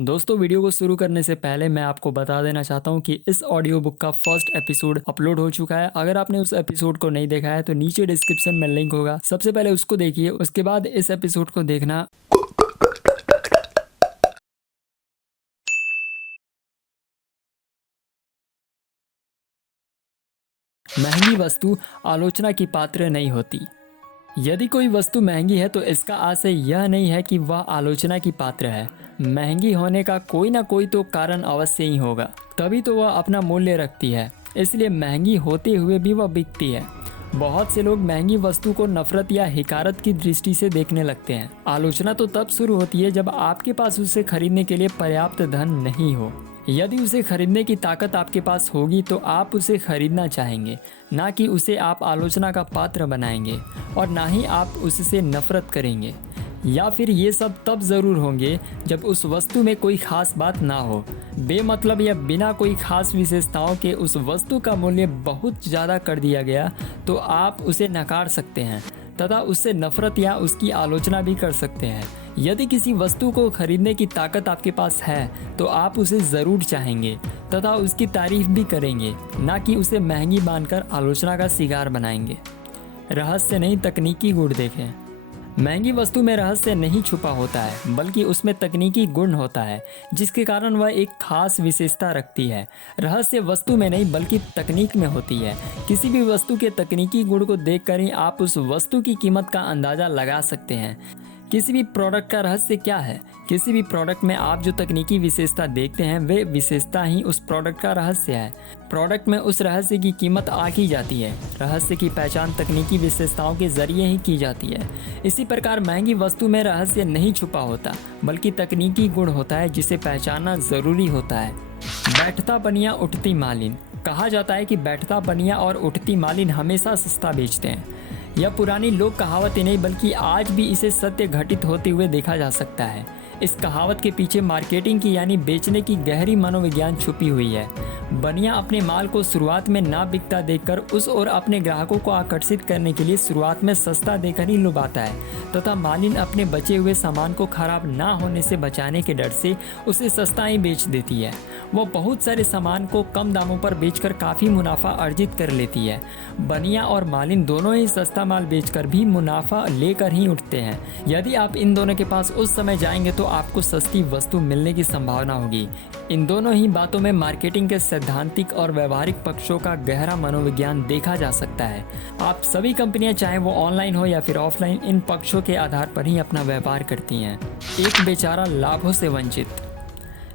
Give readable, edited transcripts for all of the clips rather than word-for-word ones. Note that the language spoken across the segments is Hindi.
दोस्तों वीडियो को शुरू करने से पहले मैं आपको बता देना चाहता हूं कि इस ऑडियो बुक का फर्स्ट एपिसोड अपलोड हो चुका है। अगर आपने उस एपिसोड को नहीं देखा है तो नीचे डिस्क्रिप्शन में लिंक होगा, सबसे पहले उसको देखिए, उसके बाद इस एपिसोड को देखना। महंगी वस्तु आलोचना की पात्र नहीं होती। यदि कोई वस्तु महंगी है तो इसका आशय यह नहीं है कि वह आलोचना की पात्र है। महंगी होने का कोई ना कोई तो कारण अवश्य ही होगा, तभी तो वह अपना मूल्य रखती है। इसलिए महंगी होते हुए भी वह बिकती है। बहुत से लोग महंगी वस्तु को नफरत या हिकारत की दृष्टि से देखने लगते हैं। आलोचना तो तब शुरू होती है जब आपके पास उसे खरीदने के लिए पर्याप्त धन नहीं हो। यदि उसे खरीदने की ताकत आपके पास होगी तो आप उसे खरीदना चाहेंगे, ना कि उसे आप आलोचना का पात्र बनाएंगे, और ना ही आप उससे नफरत करेंगे। या फिर ये सब तब ज़रूर होंगे जब उस वस्तु में कोई खास बात ना हो। बेमतलब या बिना कोई खास विशेषताओं के उस वस्तु का मूल्य बहुत ज़्यादा कर दिया गया तो आप उसे नकार सकते हैं तथा उससे नफरत या उसकी आलोचना भी कर सकते हैं। यदि किसी वस्तु को खरीदने की ताकत आपके पास है तो आप उसे ज़रूर चाहेंगे तथा उसकी तारीफ भी करेंगे, ना कि उसे महंगी मानकर आलोचना का शिकार बनाएंगे। रहस्य नहीं, तकनीकी गुण देखें। महंगी वस्तु में रहस्य नहीं छुपा होता है, बल्कि उसमें तकनीकी गुण होता है जिसके कारण वह एक खास विशेषता रखती है। रहस्य वस्तु में नहीं बल्कि तकनीक में होती है। किसी भी वस्तु के तकनीकी गुण को देखकर ही आप उस वस्तु की कीमत का अंदाज़ा लगा सकते हैं। किसी भी प्रोडक्ट का रहस्य क्या है? किसी भी प्रोडक्ट में आप जो तकनीकी विशेषता देखते हैं वे विशेषता ही उस प्रोडक्ट का रहस्य है। प्रोडक्ट में उस रहस्य की कीमत आंकी जाती है। रहस्य की पहचान तकनीकी विशेषताओं के जरिए ही की जाती है। इसी प्रकार महंगी वस्तु में रहस्य नहीं छुपा होता, बल्कि तकनीकी गुण होता है जिसे पहचानना ज़रूरी होता है। बैठता पनिया उठती मालिन। कहा जाता है कि बैठता पनिया और उठती मालिन हमेशा सस्ता बेचते हैं। यह पुरानी लोक कहावत ही नहीं बल्कि आज भी इसे सत्य घटित होते हुए देखा जा सकता है। इस कहावत के पीछे मार्केटिंग की यानी बेचने की गहरी मनोविज्ञान छुपी हुई है। बनिया अपने माल को शुरुआत में ना बिकता देखकर उस और अपने ग्राहकों को आकर्षित करने के लिए शुरुआत में सस्ता देकर ही लुभाता है तथा मालिन अपने बचे हुए सामान को खराब ना होने से बचाने के डर से उसे सस्ता ही बेच देती है। वो बहुत सारे सामान को कम दामों पर बेचकर काफ़ी मुनाफा अर्जित कर लेती है। बनिया और मालिन दोनों ही सस्ता माल बेचकर भी मुनाफा लेकर ही उठते हैं। यदि आप इन दोनों के पास उस समय जाएंगे तो आपको सस्ती वस्तु मिलने की संभावना होगी। इन दोनों ही बातों में मार्केटिंग के सैद्धांतिक और व्यवहारिक पक्षों का गहरा मनोविज्ञान देखा जा सकता है। आप सभी कंपनियां चाहे वो ऑनलाइन हो या फिर ऑफलाइन इन पक्षों के आधार पर ही अपना व्यापार करती हैं। एक बेचारा लाभों से वंचित।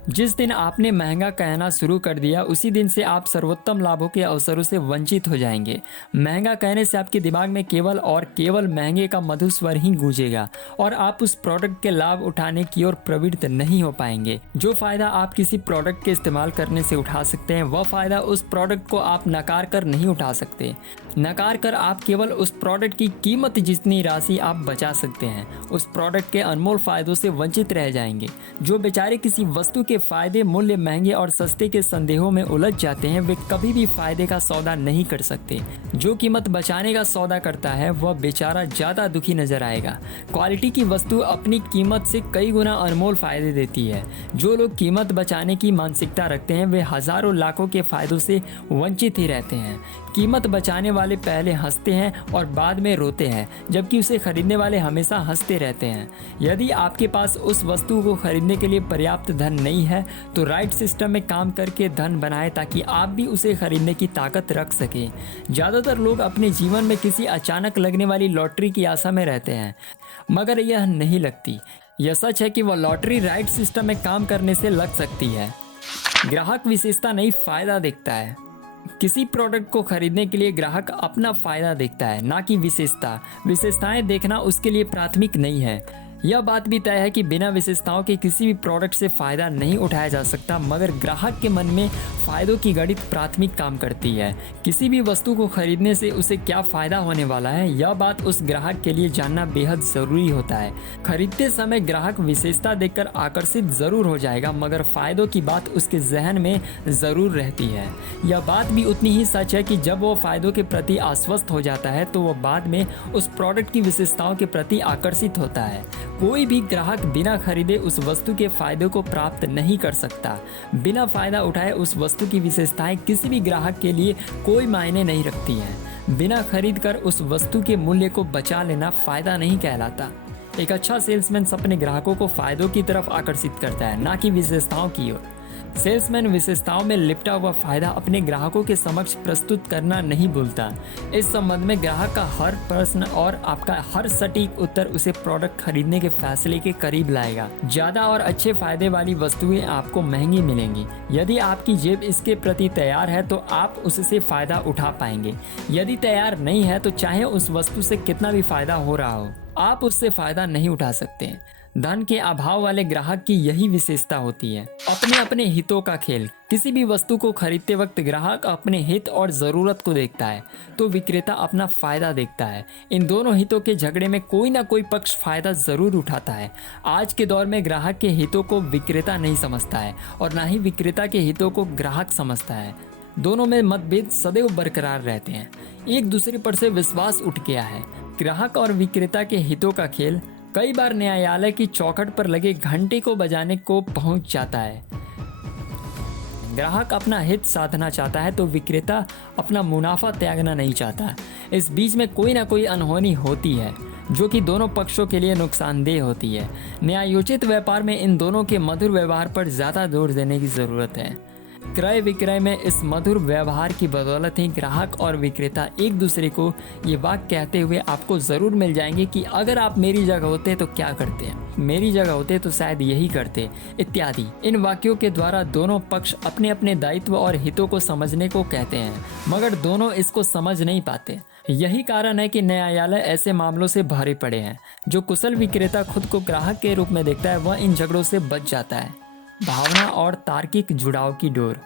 जिस दिन आपने महंगा कहना शुरू कर दिया उसी दिन से आप सर्वोत्तम लाभों के अवसरों से वंचित हो जाएंगे। महंगा कहने से आपके दिमाग में केवल और केवल महंगे का मधुर स्वर ही गूंजेगा और आप उस प्रोडक्ट के लाभ उठाने की ओर प्रवृत्त नहीं हो पाएंगे। जो फायदा आप किसी प्रोडक्ट के इस्तेमाल करने से उठा सकते हैं वह फायदा उस प्रोडक्ट को आप नकार कर नहीं उठा सकते। नकार कर आप केवल उस प्रोडक्ट की कीमत जितनी राशि आप बचा सकते हैं उस प्रोडक्ट के अनमोल फायदों से वंचित रह जाएंगे। जो बेचारे किसी वस्तु के फायदे, मूल्य, महंगे और सस्ते के संदेहों में उलझ जाते हैं वे कभी भी फायदे का सौदा नहीं कर सकते। जो कीमत बचाने का सौदा करता है वह बेचारा ज़्यादा दुखी नजर आएगा। क्वालिटी की वस्तु अपनी कीमत से कई गुना अनमोल फायदे देती है। जो लोग कीमत बचाने की मानसिकता रखते हैं वे हजारों लाखों के फायदों से वंचित ही रहते हैं। कीमत बचाने वाले पहले हंसते हैं और बाद में रोते हैं, जबकि उसे खरीदने वाले हमेशा हंसते रहते हैं। यदि आपके पास उस वस्तु को खरीदने के लिए पर्याप्त धन नहीं है तो राइट सिस्टम में काम करके धन बनाएं ताकि आप भी उसे खरीदने की ताकत रख सकें। ज़्यादातर लोग अपने जीवन में किसी अचानक लगने वाली लॉटरी की आशा में रहते हैं, मगर यह नहीं लगती। यह सच है कि वह लॉटरी राइट सिस्टम में काम करने से लग सकती है। ग्राहक विशेषता नहीं, फायदा देखता है। किसी प्रोडक्ट को खरीदने के लिए ग्राहक अपना फायदा देखता है, ना कि विशेषता। विशेषताएं देखना उसके लिए प्राथमिक नहीं है। यह बात भी तय है कि बिना विशेषताओं के किसी भी प्रोडक्ट से फ़ायदा नहीं उठाया जा सकता, मगर ग्राहक के मन में फ़ायदों की गणित प्राथमिक काम करती है। किसी भी वस्तु को खरीदने से उसे क्या फ़ायदा होने वाला है यह बात उस ग्राहक के लिए जानना बेहद ज़रूरी होता है। खरीदते समय ग्राहक विशेषता देखकर आकर्षित ज़रूर हो जाएगा, मगर फ़ायदों की बात उसके जहन में ज़रूर रहती है। यह बात भी उतनी ही सच है कि जब वो फ़ायदों के प्रति आश्वस्त हो जाता है तो वह बाद में उस प्रोडक्ट की विशेषताओं के प्रति आकर्षित होता है। कोई भी ग्राहक बिना खरीदे उस वस्तु के फायदे को प्राप्त नहीं कर सकता। बिना फायदा उठाए उस वस्तु की विशेषताएं किसी भी ग्राहक के लिए कोई मायने नहीं रखती हैं। बिना खरीद कर उस वस्तु के मूल्य को बचा लेना फायदा नहीं कहलाता। एक अच्छा सेल्समैन अपने ग्राहकों को फायदों की तरफ आकर्षित करता है, ना कि विशेषताओं की ओर। सेल्समैन विशेषताओं में लिपटा हुआ फायदा अपने ग्राहकों के समक्ष प्रस्तुत करना नहीं भूलता। इस संबंध में ग्राहक का हर प्रश्न और आपका हर सटीक उत्तर उसे प्रोडक्ट खरीदने के फैसले के करीब लाएगा। ज्यादा और अच्छे फायदे वाली वस्तुएं आपको महंगी मिलेंगी। यदि आपकी जेब इसके प्रति तैयार है तो आप उससे फायदा उठा पाएंगे। यदि तैयार नहीं है तो चाहे उस वस्तु से कितना भी फायदा हो रहा हो, आप उससे फायदा नहीं उठा सकते। धन के अभाव वाले ग्राहक की यही विशेषता होती है, अपने अपने हितों का खेल। किसी भी वस्तु को खरीदते वक्त ग्राहक अपने हित और ज़रूरत को देखता है तो विक्रेता अपना फायदा देखता है। इन दोनों हितों के झगड़े में कोई ना कोई पक्ष फायदा ज़रूर उठाता है। आज के दौर में ग्राहक के हितों को विक्रेता नहीं समझता है और ना ही विक्रेता के हितों को ग्राहक समझता है। दोनों में मतभेद सदैव बरकरार रहते हैं। एक दूसरे पर से विश्वास उठ गया है। ग्राहक और विक्रेता के हितों का खेल कई बार न्यायालय की चौखट पर लगे घंटे को बजाने को पहुंच जाता है। ग्राहक अपना हित साधना चाहता है तो विक्रेता अपना मुनाफा त्यागना नहीं चाहता। इस बीच में कोई ना कोई अनहोनी होती है जो कि दोनों पक्षों के लिए नुकसानदेह होती है। न्यायोचित व्यापार में इन दोनों के मधुर व्यवहार पर ज़्यादा जोर देने की ज़रूरत है। क्रय विक्रय में इस मधुर व्यवहार की बदौलत ही ग्राहक और विक्रेता एक दूसरे को ये वाक्य कहते हुए आपको ज़रूर मिल जाएंगे कि अगर आप मेरी जगह होते तो क्या करते, मेरी जगह होते तो शायद यही करते, इत्यादि। इन वाक्यों के द्वारा दोनों पक्ष अपने अपने दायित्व और हितों को समझने को कहते हैं, मगर दोनों इसको समझ नहीं पाते। यही कारण है कि न्यायालय ऐसे मामलों से भरे पड़े हैं। जो कुशल विक्रेता खुद को ग्राहक के रूप में देखता है वह इन झगड़ों से बच जाता है। भावना और तार्किक जुड़ाव की डोर।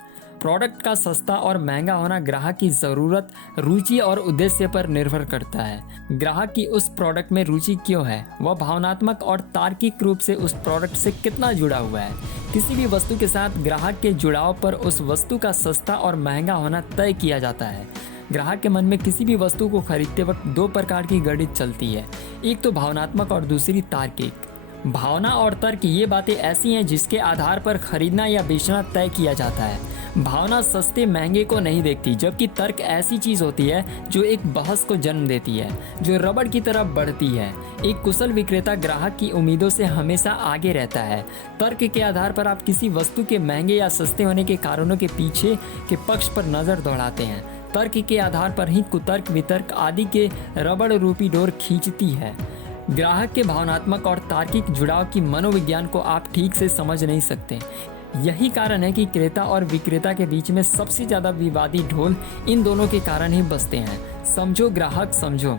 प्रोडक्ट का सस्ता और महंगा होना ग्राहक की ज़रूरत, रुचि और उद्देश्य पर निर्भर करता है। ग्राहक की उस प्रोडक्ट में रुचि क्यों है, वह भावनात्मक और तार्किक रूप से उस प्रोडक्ट से कितना जुड़ा हुआ है। किसी भी वस्तु के साथ ग्राहक के जुड़ाव पर उस वस्तु का सस्ता और महंगा होना तय किया जाता है। ग्राहक के मन में किसी भी वस्तु को खरीदते वक्त दो प्रकार की गणित चलती है, एक तो भावनात्मक और दूसरी तार्किक। भावना और तर्क ये बातें ऐसी हैं जिसके आधार पर खरीदना या बेचना तय किया जाता है। भावना सस्ते महंगे को नहीं देखती, जबकि तर्क ऐसी चीज होती है जो एक बहस को जन्म देती है, जो रबड़ की तरफ बढ़ती है। एक कुशल विक्रेता ग्राहक की उम्मीदों से हमेशा आगे रहता है। तर्क के आधार पर आप किसी वस्तु के महंगे या सस्ते होने के कारणों के पीछे के पक्ष पर नजर दौड़ाते हैं। तर्क के आधार पर ही कुतर्क वितर्क आदि के रबड़ रूपी डोर खींचती है। ग्राहक के भावनात्मक और तार्किक जुड़ाव की मनोविज्ञान को आप ठीक से समझ नहीं सकते। यही कारण है कि क्रेता और विक्रेता के बीच में सबसे ज्यादा विवादी ढोल इन दोनों के कारण ही बजते हैं। समझो ग्राहक समझो।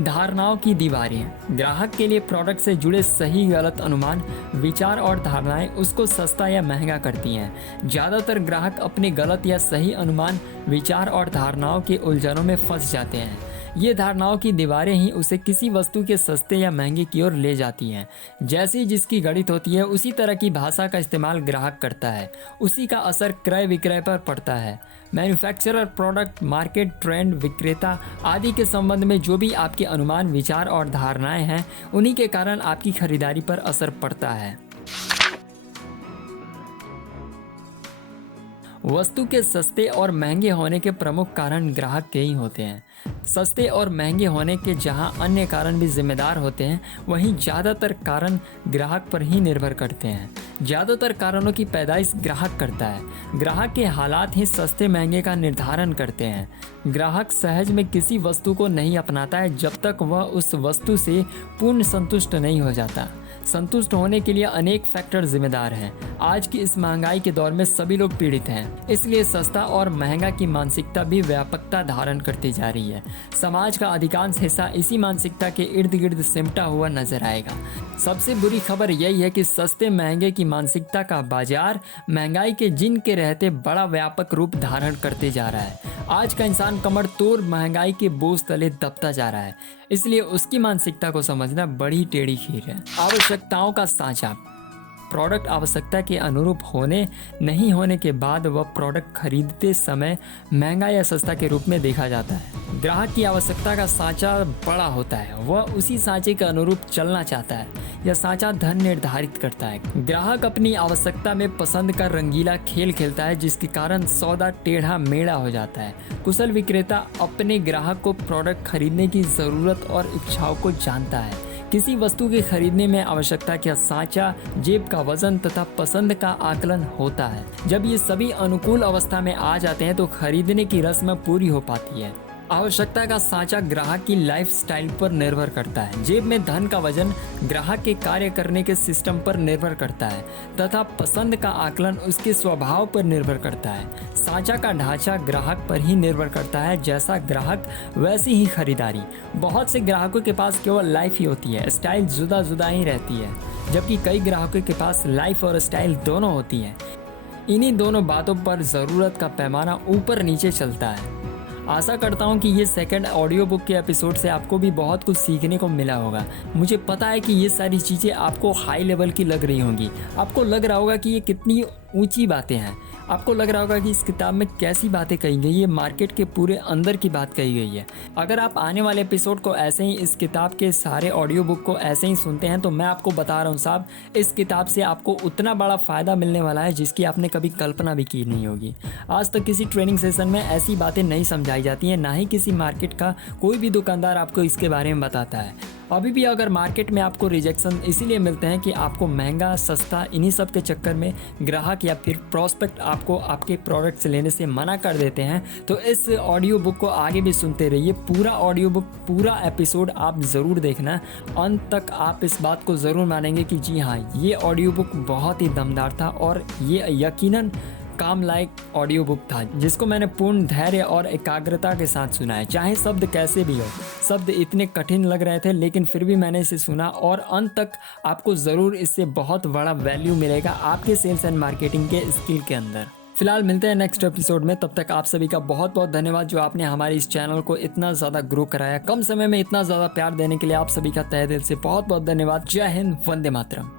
धारणाओं की दीवारें। ग्राहक के लिए प्रोडक्ट से जुड़े सही गलत अनुमान, विचार और धारणाएं उसको सस्ता या महंगा करती हैं। ज़्यादातर ग्राहक अपने गलत या सही अनुमान, विचार और धारणाओं के उलझनों में फंस जाते हैं। ये धारणाओं की दीवारें ही उसे किसी वस्तु के सस्ते या महंगे की ओर ले जाती हैं। जैसी जिसकी गणित होती है उसी तरह की भाषा का इस्तेमाल ग्राहक करता है, उसी का असर क्रय विक्रय पर पड़ता है। मैन्युफैक्चरर, प्रोडक्ट, मार्केट, ट्रेंड, विक्रेता आदि के संबंध में जो भी आपके अनुमान, विचार और धारणाएं हैं, उन्हीं के कारण आपकी खरीदारी पर असर पड़ता है। वस्तु के सस्ते और महंगे होने के प्रमुख कारण ग्राहक के ही होते हैं। सस्ते और महंगे होने के जहां अन्य कारण भी जिम्मेदार होते हैं, वहीं ज़्यादातर कारण ग्राहक पर ही निर्भर करते हैं। ज़्यादातर कारणों की पैदाइश ग्राहक करता है। ग्राहक के हालात ही सस्ते महंगे का निर्धारण करते हैं। ग्राहक सहज में किसी वस्तु को नहीं अपनाता है जब तक वह उस वस्तु से पूर्ण संतुष्ट नहीं हो जाता। संतुष्ट होने के लिए अनेक फैक्टर जिम्मेदार हैं। आज की इस महंगाई के दौर में सभी लोग पीड़ित हैं, इसलिए सस्ता और महंगा की मानसिकता भी व्यापकता धारण करती जा रही है। समाज का अधिकांश हिस्सा इसी मानसिकता के इर्द गिर्द सिमटा हुआ नजर आएगा। सबसे बुरी खबर यही है कि सस्ते महंगे की मानसिकता का बाजार महंगाई के जिन के रहते बड़ा व्यापक रूप धारण करते जा रहा है। आज का इंसान कमर तोड़ महंगाई के बोझ तले दबता जा रहा है, इसलिए उसकी मानसिकता को समझना बड़ी टेढ़ी खीर है। आवश्यकताओं का साझा। प्रोडक्ट आवश्यकता के अनुरूप होने नहीं होने के बाद वह प्रोडक्ट खरीदते समय महंगा या सस्ता के रूप में देखा जाता है। ग्राहक की आवश्यकता का सांचा बड़ा होता है, वह उसी सांचे के अनुरूप चलना चाहता है। यह सांचा धन निर्धारित करता है। ग्राहक अपनी आवश्यकता में पसंद का रंगीला खेल खेलता है, जिसके कारण सौदा टेढ़ा मेढ़ा हो जाता है। कुशल विक्रेता अपने ग्राहक को प्रोडक्ट खरीदने की ज़रूरत और इच्छाओं को जानता है। किसी वस्तु के खरीदने में आवश्यकता का सांचा, जेब का वजन तथा पसंद का आकलन होता है। जब ये सभी अनुकूल अवस्था में आ जाते हैं तो खरीदने की रस्म पूरी हो पाती है। आवश्यकता का सांचा ग्राहक की लाइफस्टाइल पर निर्भर करता है। जेब में धन का वजन ग्राहक के कार्य करने के सिस्टम पर निर्भर करता है तथा पसंद का आकलन उसके स्वभाव पर निर्भर करता है। सांचा का ढांचा ग्राहक पर ही निर्भर करता है, जैसा ग्राहक वैसी ही खरीदारी। बहुत से ग्राहकों के पास केवल लाइफ ही होती है, स्टाइल जुदा जुदा ही रहती है, जबकि कई ग्राहकों के पास लाइफ और स्टाइल दोनों होती है। इन्हीं दोनों बातों पर ज़रूरत का पैमाना ऊपर नीचे चलता है। आशा करता हूँ कि ये सेकंड ऑडियो बुक के एपिसोड से आपको भी बहुत कुछ सीखने को मिला होगा। मुझे पता है कि ये सारी चीज़ें आपको हाई लेवल की लग रही होंगी। आपको लग रहा होगा कि ये कितनी ऊंची बातें हैं। आपको लग रहा होगा कि इस किताब में कैसी बातें कही गई है, मार्केट के पूरे अंदर की बात कही गई है। अगर आप आने वाले एपिसोड को ऐसे ही, इस किताब के सारे ऑडियो बुक को ऐसे ही सुनते हैं, तो मैं आपको बता रहा हूँ साहब, इस किताब से आपको उतना बड़ा फ़ायदा मिलने वाला है जिसकी आपने कभी कल्पना भी की नहीं होगी। आज तक किसी ट्रेनिंग सेशन में ऐसी बातें नहीं समझाई जाती हैं, ना ही किसी मार्केट का कोई भी दुकानदार आपको इसके बारे में बताता है। अभी भी अगर मार्केट में आपको रिजेक्शन इसीलिए मिलते हैं कि आपको महंगा सस्ता इन्हीं सब के चक्कर में ग्राहक या फिर प्रोस्पेक्ट आपको आपके प्रोडक्ट्स लेने से मना कर देते हैं, तो इस ऑडियो बुक को आगे भी सुनते रहिए। पूरा ऑडियो बुक, पूरा एपिसोड आप ज़रूर देखना। अंत तक आप इस बात को ज़रूर मानेंगे कि जी हाँ, ये ऑडियो बुक बहुत ही दमदार था और ये यकीनन काम लायक ऑडियो बुक था, जिसको मैंने पूर्ण धैर्य और एकाग्रता के साथ सुना है। चाहे शब्द कैसे भी हो, शब्द इतने कठिन लग रहे थे, लेकिन फिर भी मैंने इसे सुना और अंत तक आपको ज़रूर इससे बहुत बड़ा वैल्यू मिलेगा आपके सेल्स एंड मार्केटिंग के स्किल के अंदर। फिलहाल मिलते हैं नेक्स्ट एपिसोड में। तब तक आप सभी का बहुत बहुत धन्यवाद जो आपने हमारे इस चैनल को इतना ज़्यादा ग्रो कराया। कम समय में इतना ज़्यादा प्यार देने के लिए आप सभी का तहे दिल से बहुत बहुत धन्यवाद। जय हिंद, वंदे मातरम।